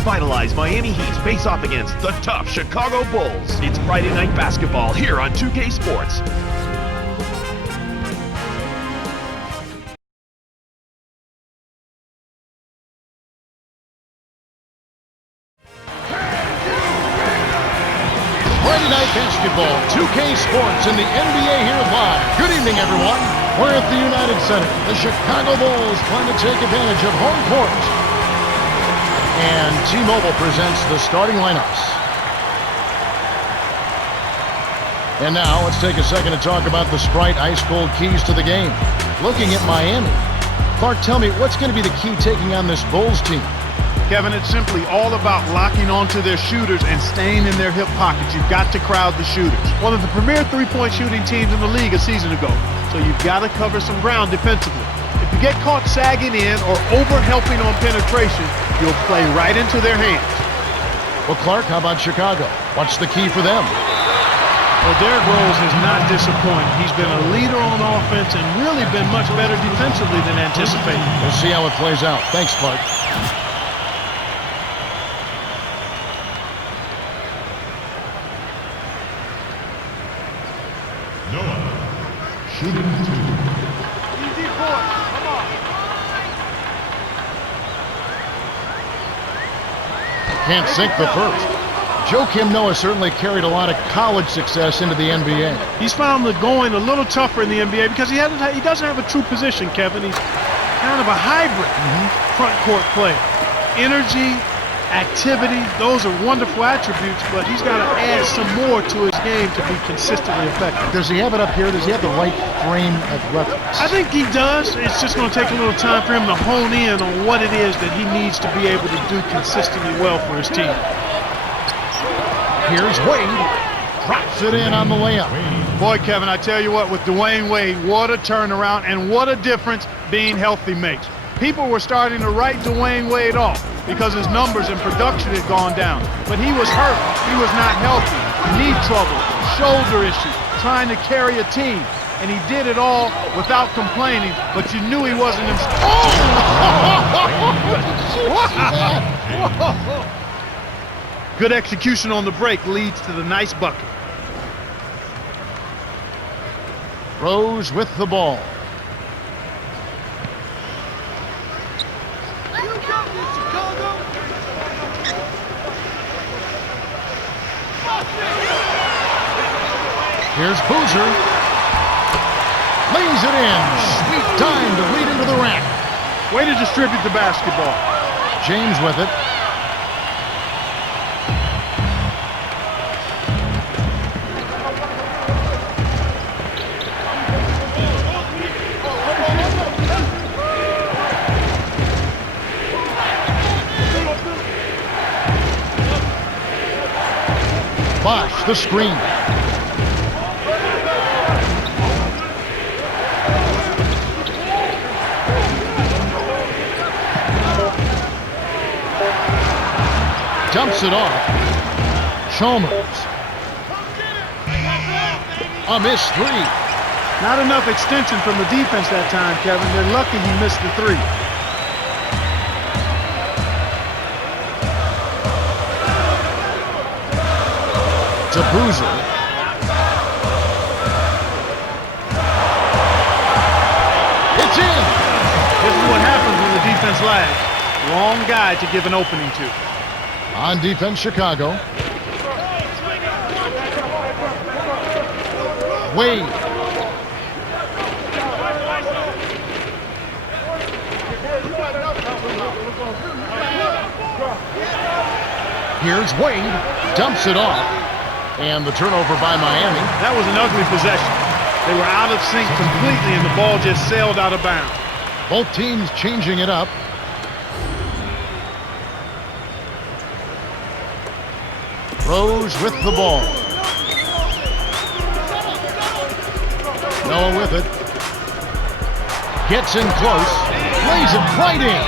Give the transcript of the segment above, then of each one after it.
revitalized Miami Heat face off against the tough Chicago Bulls. It's Friday Night Basketball here on 2K Sports. Friday Night Basketball, 2K Sports, and the NBA here live. Good evening, everyone. We're at the United Center. The Chicago Bulls trying to take advantage of home court. And T-Mobile presents the starting lineups. And now, let's take a second to talk about the Sprite Ice Cold keys to the game. Looking at Miami. Clark, tell me, what's going to be the key taking on this Bulls team? Kevin, it's simply all about locking onto their shooters and staying in their hip pockets. You've got to crowd the shooters. One of the premier three-point shooting teams in the league a season ago. So you've got to cover some ground defensively. If you get caught sagging in or over-helping on penetration, you'll play right into their hands. Well, Clark, how about Chicago? What's the key for them? Well, Derrick Rose has not disappointed. He's been a leader on offense and really been much better defensively than anticipated. We'll see how it plays out. Thanks, Clark. Shooting two. Easy boy. Come on. Can't sink the first. Joakim Noah certainly carried a lot of college success into the NBA. He's found the going a little tougher in the NBA because he doesn't have a true position, Kevin. He's kind of a hybrid front court player. Energy, activity, those are wonderful attributes, but he's got to add some more to his game to be consistently effective. Does he have it up here? Does he have the right frame of reference? I think he does. It's just going to take a little time for him to hone in on what it is that he needs to be able to do consistently well for his team. Here's Wade. Drops it in on the layup. Boy, Kevin, I tell you what, with Dwayne Wade, what a turnaround and what a difference being healthy makes. People were starting to write Dwayne Wade off because his numbers and production had gone down. But he was hurt. He was not healthy. Knee trouble, shoulder issues, trying to carry a team. And he did it all without complaining, but you knew he wasn't himself. Oh! Good execution on the break leads to the nice bucket. Rose with the ball. Here's Boozer. Lays it in. Sweet time to lead into the rack. Way to distribute the basketball. James with it. Bosh, the screen. Dumps it off. Chalmers. A missed three. Not enough extension from the defense that time, Kevin. They're lucky he missed the three. To Boozer. It's in. This is what happens when the defense lags. Wrong guy to give an opening to. On defense, Chicago. Wade. Here's Wade. Dumps it off. And the turnover by Miami. That was an ugly possession. They were out of sync completely, and the ball just sailed out of bounds. Both teams changing it up. Rose with the ball. Noah with it. Gets in close. Lays it right in.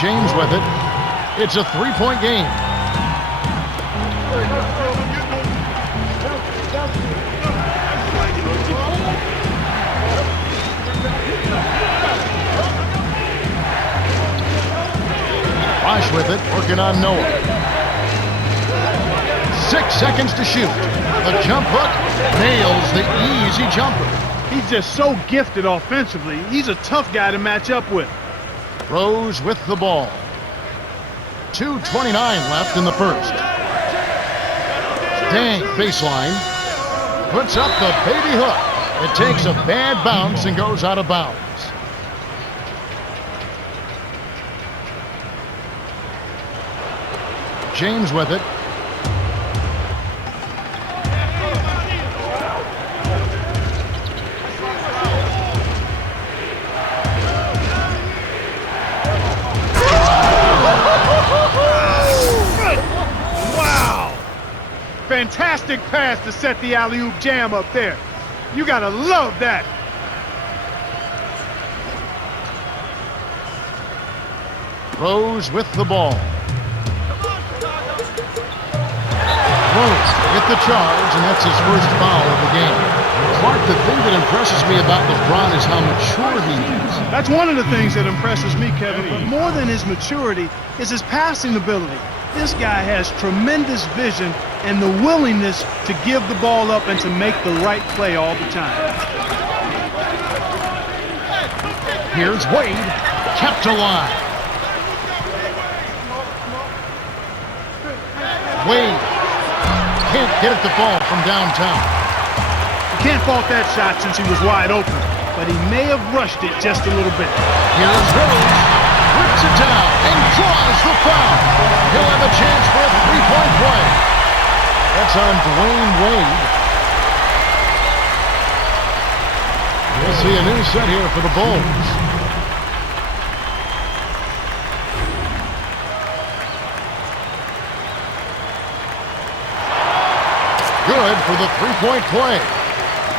James with it. It's a three-point game. it, working on Noah. 6 seconds to shoot. The jump hook nails the easy jumper. He's just so gifted offensively. He's a tough guy to match up with. Rose with the ball. 2:29 left in the first. Dang, baseline. Puts up the baby hook. It takes a bad bounce and goes out of bounds. James with it. Wow! Fantastic pass to set the alley-oop jam up there. You gotta love that. Rose with the ball. Rose with the charge, and that's his first foul of the game. Clark, the thing that impresses me about LeBron is how mature he is. That's one of the things that impresses me, Kevin, but more than his maturity is his passing ability. This guy has tremendous vision and the willingness to give the ball up and to make the right play all the time. Here's Wade, kept alive. Wade can't get it to fall from downtown. You can't fault that shot since he was wide open, but he may have rushed it just a little bit. Here's Rose, rips it down, and draws the foul. He'll have a chance for a three-point play. That's on Dwayne Wade. We'll see a new set here for the Bulls. Good for the three-point play.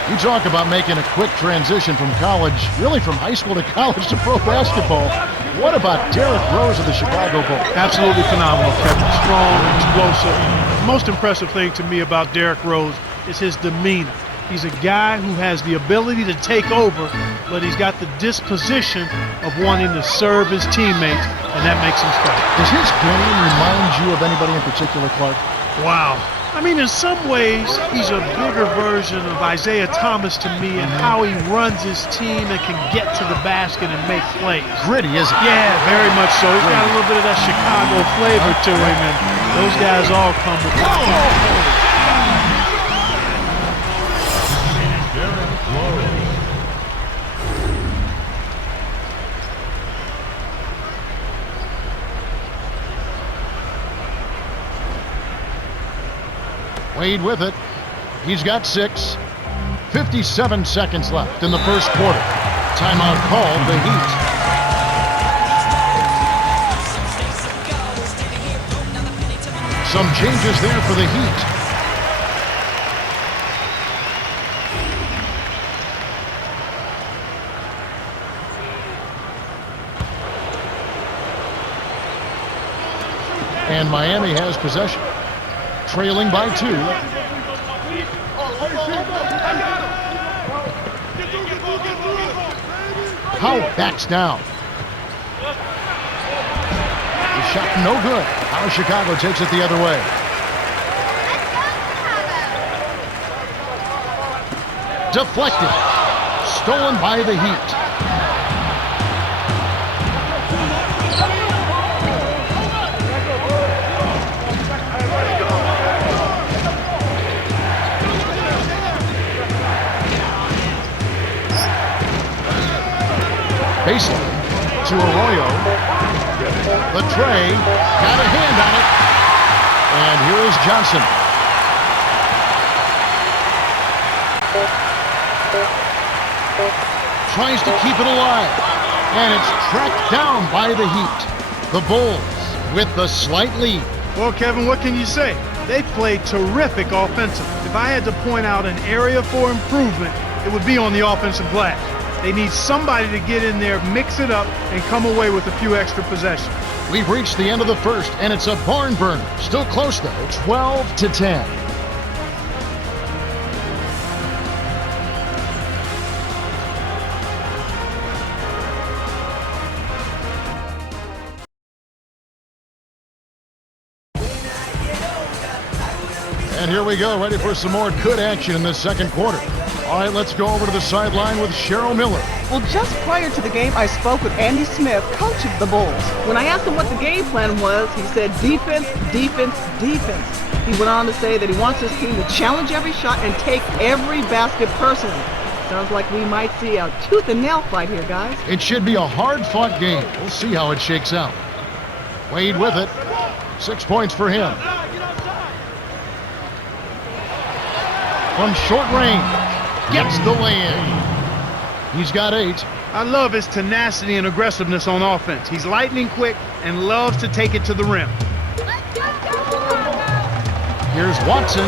You talk about making a quick transition from college, really from high school to college to pro basketball. What about Derrick Rose of the Chicago Bulls? Absolutely phenomenal, Kevin. Strong, explosive. The most impressive thing to me about Derrick Rose is his demeanor. He's a guy who has the ability to take over, but he's got the disposition of wanting to serve his teammates, and that makes him special. Does his game remind you of anybody in particular, Clark? Wow. I mean, in some ways, he's a bigger version of Isaiah Thomas to me in how he runs his team and can get to the basket and make plays. Gritty, isn't he? Yeah, very much so. He's got a little bit of that Chicago flavor to him, and those guys all come with that. Wade with it. He's got 6. 57 seconds left in the first quarter. Timeout called, the Heat. Some changes there for the Heat. And Miami has possession. Trailing by 2. Powell backs down. The shot no good. Now Chicago takes it the other way. Deflected. Stolen by the Heat. Baseline to Arroyo. The tray, got a hand on it. And here is Johnson. Tries to keep it alive. And it's tracked down by the Heat. The Bulls with the slight lead. Well, Kevin, what can you say? They played terrific offensively. If I had to point out an area for improvement, it would be on the offensive glass. They need somebody to get in there, mix it up, and come away with a few extra possessions. We've reached the end of the first, and it's a barn burner. Still close, though, 12-10. And here we go, ready for some more good action in the second quarter. All right, let's go over to the sideline with Cheryl Miller. Well, just prior to the game, I spoke with Andy Smith, coach of the Bulls. When I asked him what the game plan was, he said defense, defense, defense. He went on to say that he wants his team to challenge every shot and take every basket personally. Sounds like we might see a tooth and nail fight here, guys. It should be a hard-fought game. We'll see how it shakes out. Wade with it. 6 points for him. From short range, gets the lay-in. He's got 8. I love his tenacity and aggressiveness on offense. He's lightning quick and loves to take it to the rim. Here's Watson.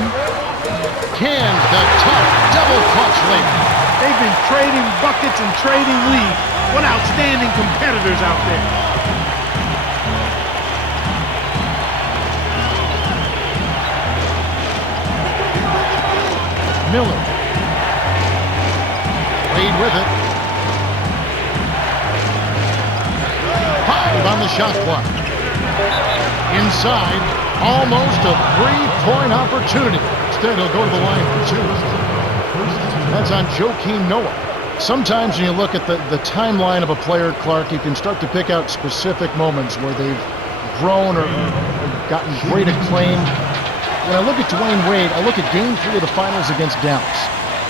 Cans the tough double clutch lay. They've been trading buckets and trading leads. What outstanding competitors out there. Miller. Wade with it. 5 on the shot clock. Inside, almost a 3-point opportunity. Instead, he'll go to the line for 2. That's on Joakim Noah. Sometimes when you look at the timeline of a player, Clark, you can start to pick out specific moments where they've grown or gotten great acclaim. When I look at Dwayne Wade, I look at Game 3 of the Finals against Dallas,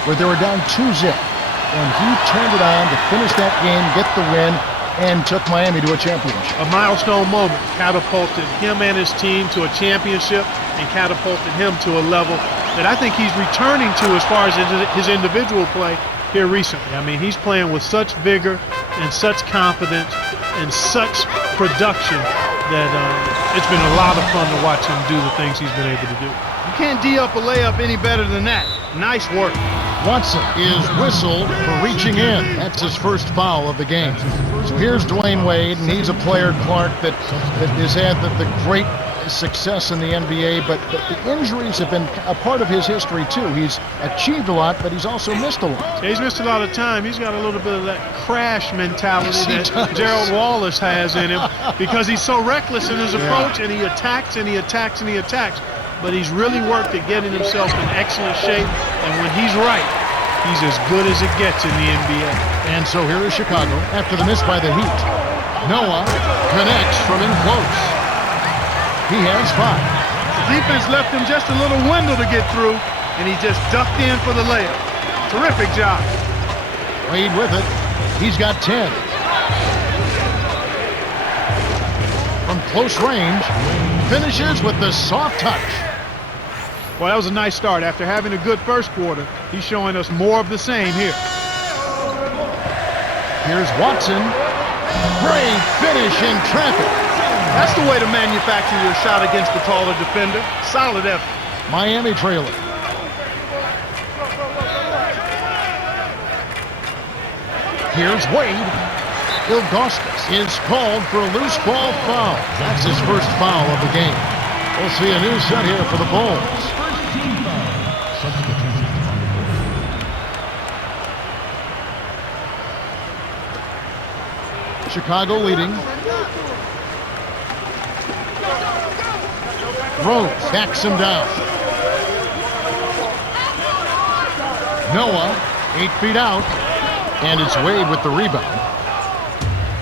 where they were down 2-0, and he turned it on to finish that game, get the win, and took Miami to a championship. A milestone moment catapulted him and his team to a championship and catapulted him to a level that I think he's returning to as far as his individual play here recently. I mean, he's playing with such vigor and such confidence and such production that it's been a lot of fun to watch him do the things he's been able to do. You can't D up a layup any better than that. Nice work. Watson is whistled for reaching in. That's his first foul of the game. So here's Dwayne Wade, and he's a player, Clark, that has had the great success in the NBA, but the injuries have been a part of his history too. He's achieved a lot, but he's also missed a lot. Yeah, he's missed a lot of time. He's got a little bit of that crash mentality that Gerald Wallace has in him because he's so reckless in his approach, and he attacks and he attacks and he attacks. But he's really worked at getting himself in excellent shape, and when he's right, he's as good as it gets in the NBA. And so here is Chicago after the miss by the Heat. Noah connects from in close. He has 5. The defense left him just a little window to get through, and he just ducked in for the layup. Terrific job. Wade with it. He's got 10. From close range, finishes with the soft touch. Well, that was a nice start. After having a good first quarter, he's showing us more of the same here. Here's Watson. Great finish in traffic. That's the way to manufacture your shot against the taller defender. Solid effort. Miami trailer. Here's Wade. Ilgauskas is called for a loose ball foul. That's his first foul of the game. We'll see a new set here for the Bulls. Chicago leading. Rose backs him down. Noah, 8 feet out, and it's Wade with the rebound.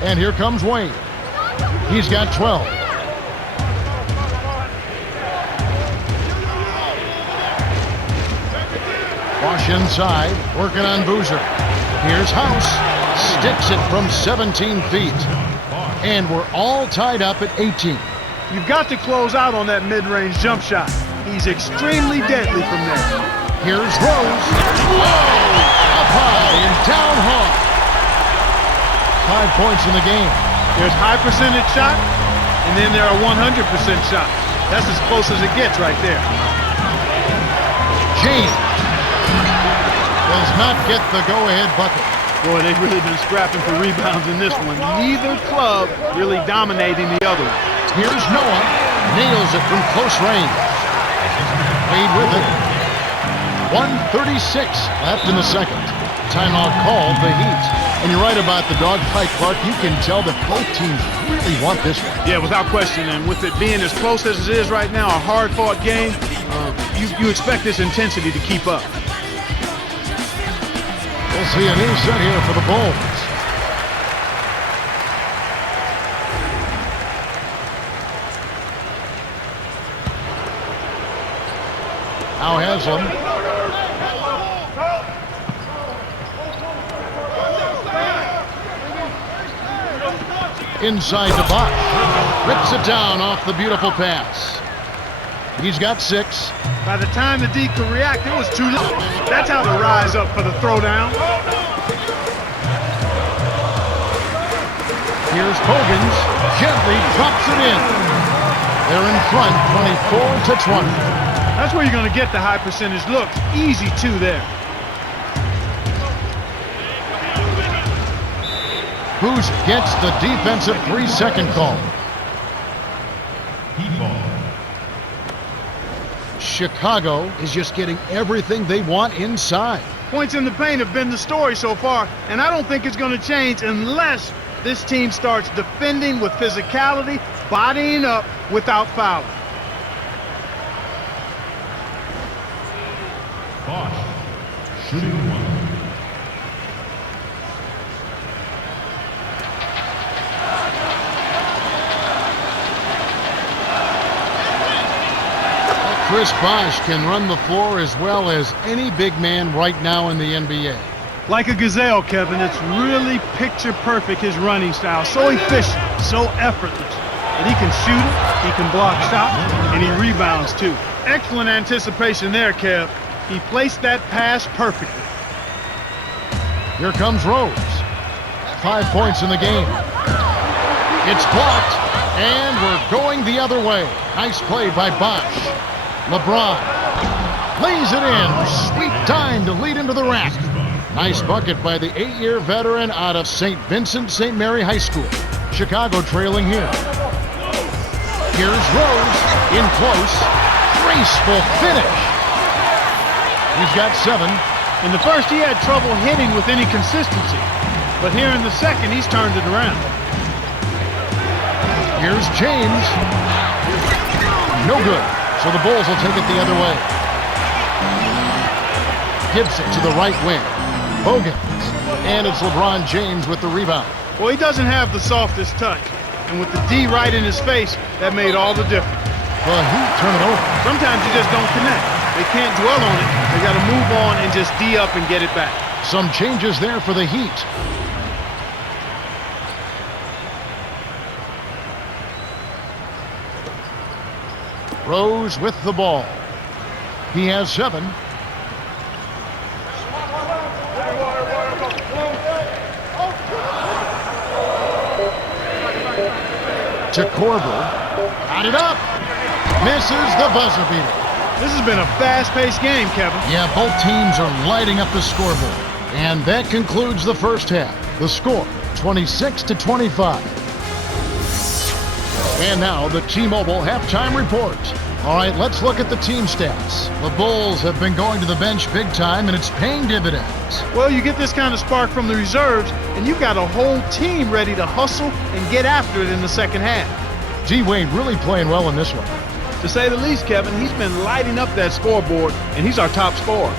And here comes Wade. He's got 12. Wash inside, working on Boozer. Here's House, sticks it from 17 feet. And we're all tied up at 18. You've got to close out on that mid-range jump shot. He's extremely deadly from there. Here's Rose. Oh! Up high and down hard. 5 points in the game. There's high percentage shot, and then there are 100% shots. That's as close as it gets right there. James does not get the go-ahead bucket. Boy, they've really been scrapping for rebounds in this one. Neither club really dominating the other one. Here's Noah. Nails it from close range. Wade with it. 1:36 left in the second. Timeout called the Heat. And you're right about the dogfight, Clark. You can tell that both teams really want this one. Yeah, without question. And with it being as close as it is right now, a hard-fought game, you expect this intensity to keep up. We'll see a new set here for the Bulls. Now Haslam. Inside to Bosch. Rips it down off the beautiful pass. He's got 6. By the time the D could react, it was too late. That's how to rise up for the throwdown. Here's Pogans. Gently drops it in. They're in front, 24-20. That's where you're going to get the high percentage looks. Easy 2 there. Booz gets the defensive 3-second call. Chicago is just getting everything they want inside. Points in the paint have been the story so far, and I don't think it's going to change unless this team starts defending with physicality, bodying up without fouling. Bosch, shooting 1. Chris Bosh can run the floor as well as any big man right now in the NBA. Like a gazelle, Kevin, it's really picture perfect, his running style. So efficient, so effortless. And he can shoot it, he can block shots, and he rebounds too. Excellent anticipation there, Kev. He placed that pass perfectly. Here comes Rose. 5 points in the game. It's blocked, and we're going the other way. Nice play by Bosh. LeBron lays it in. Sweet time to lead into the rack. Nice bucket by the 8-year veteran out of St. Vincent St. Mary High School. Chicago trailing here. Here's Rose in close. Graceful finish. He's got 7. In the first, he had trouble hitting with any consistency. But here in the second, he's turned it around. Here's James. No good. So the Bulls will take it the other way. Gives it to the right wing. Hogan. And it's LeBron James with the rebound. Well, he doesn't have the softest touch. And with the D right in his face, that made all the difference. The Heat turn it over. Sometimes you just don't connect. They can't dwell on it. They got to move on and just D up and get it back. Some changes there for the Heat. Rose with the ball. He has 7. To Korver. Got it up. Misses the buzzer beater. This has been a fast-paced game, Kevin. Yeah, both teams are lighting up the scoreboard. And that concludes the first half. The score, 26-25. And now the T-Mobile halftime report. All right, let's look at the team stats. The Bulls have been going to the bench big time, and it's paying dividends. Well, you get this kind of spark from the reserves, and you've got a whole team ready to hustle and get after it in the second half. D-Wade really playing well in this one. To say the least, Kevin, he's been lighting up that scoreboard, and he's our top scorer.